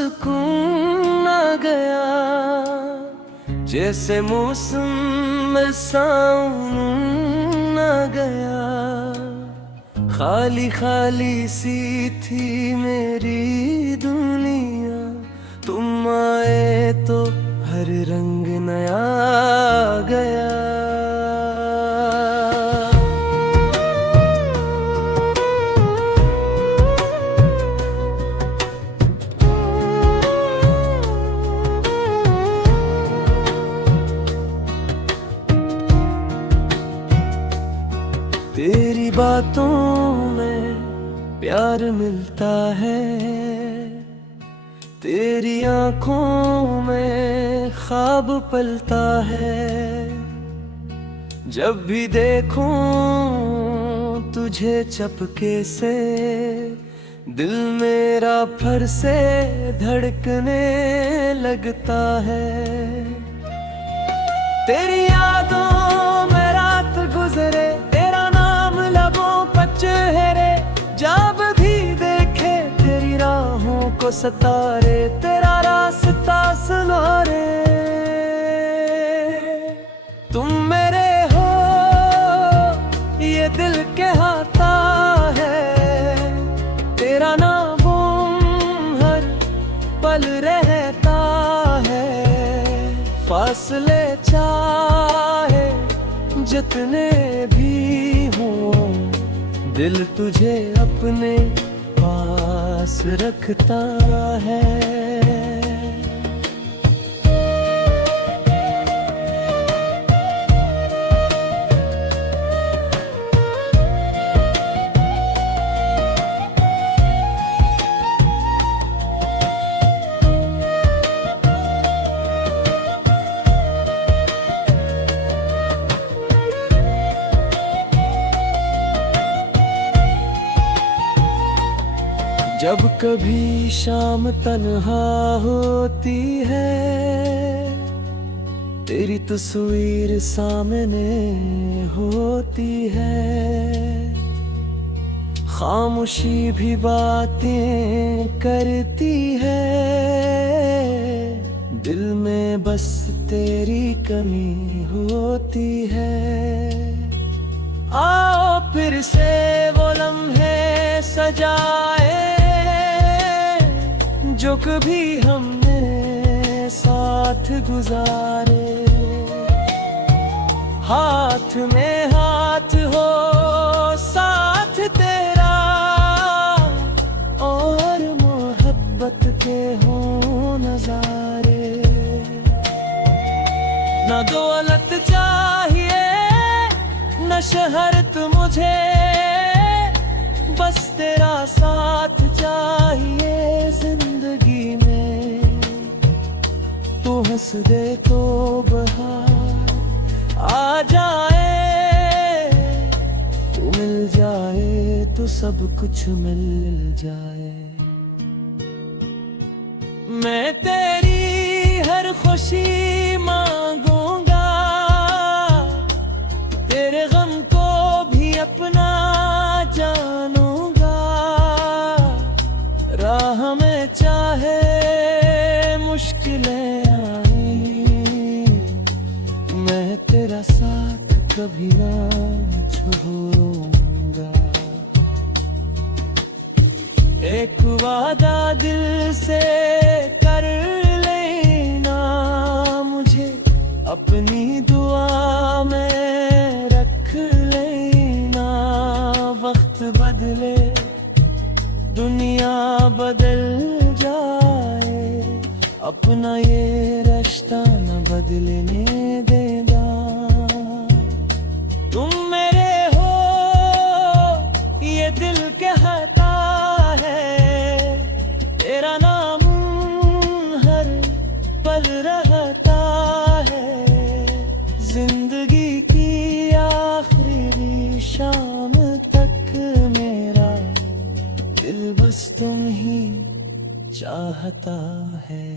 सुकून आ गया, जैसे मौसम में सावन आ गया। खाली खाली सी थी मेरी दुनिया, तुम आए तो हर रंग नया आ गया। तेरी बातों में प्यार मिलता है, तेरी आंखों में ख्वाब पलता है। जब भी देखूं तुझे चपके से, दिल मेरा फिर से धड़कने लगता है। तेरी यादों में रात गुजरे, तेरा नाम लबों पर चेहरे, जब भी देखे तेरी राहों को सतारे, तेरा रास्ता सुनारे। तुम मेरे हो ये दिल कहता है, तेरा नाम हर पल रहता है। फासले चाहे जितने भी हों, दिल तुझे अपने पास रखता है। जब कभी शाम तन्हा होती है, तेरी तस्वीर सामने होती है। खामोशी भी बातें करती है, दिल में बस तेरी कमी होती है। आओ फिर से वो लम्हे सजाए, जो कभी हमने साथ गुजारे। हाथ में हाथ हो साथ तेरा, और मोहब्बत के हो नजारे। न दौलत चाहिए न शहरत मुझे, बस तेरा साथ चाहिए जिंदगी में। तू हंस दे तो बहार आ जाए, तू मिल जाए तो सब कुछ मिल जाए। मैं तेरी हर खुशी मांगूंगा, तेरे गम को भी अपना जानूंगा। राह में चाहे मुश्किलें आए, मैं तेरा साथ कभी ना छोड़ूंगा। एक वादा दिल से कर लेना, मुझे अपनी दुआ में रख लेना। वक्त बदले दुनिया बदल जाए, अपना ये रिश्ता न बदलने देगा। तुम मेरे हो ये दिल कहता है, तेरा नाम हर पल रहता है। जिंदगी की आखिरी शाम तक मेरा दिल बस तुम ही चाहता है।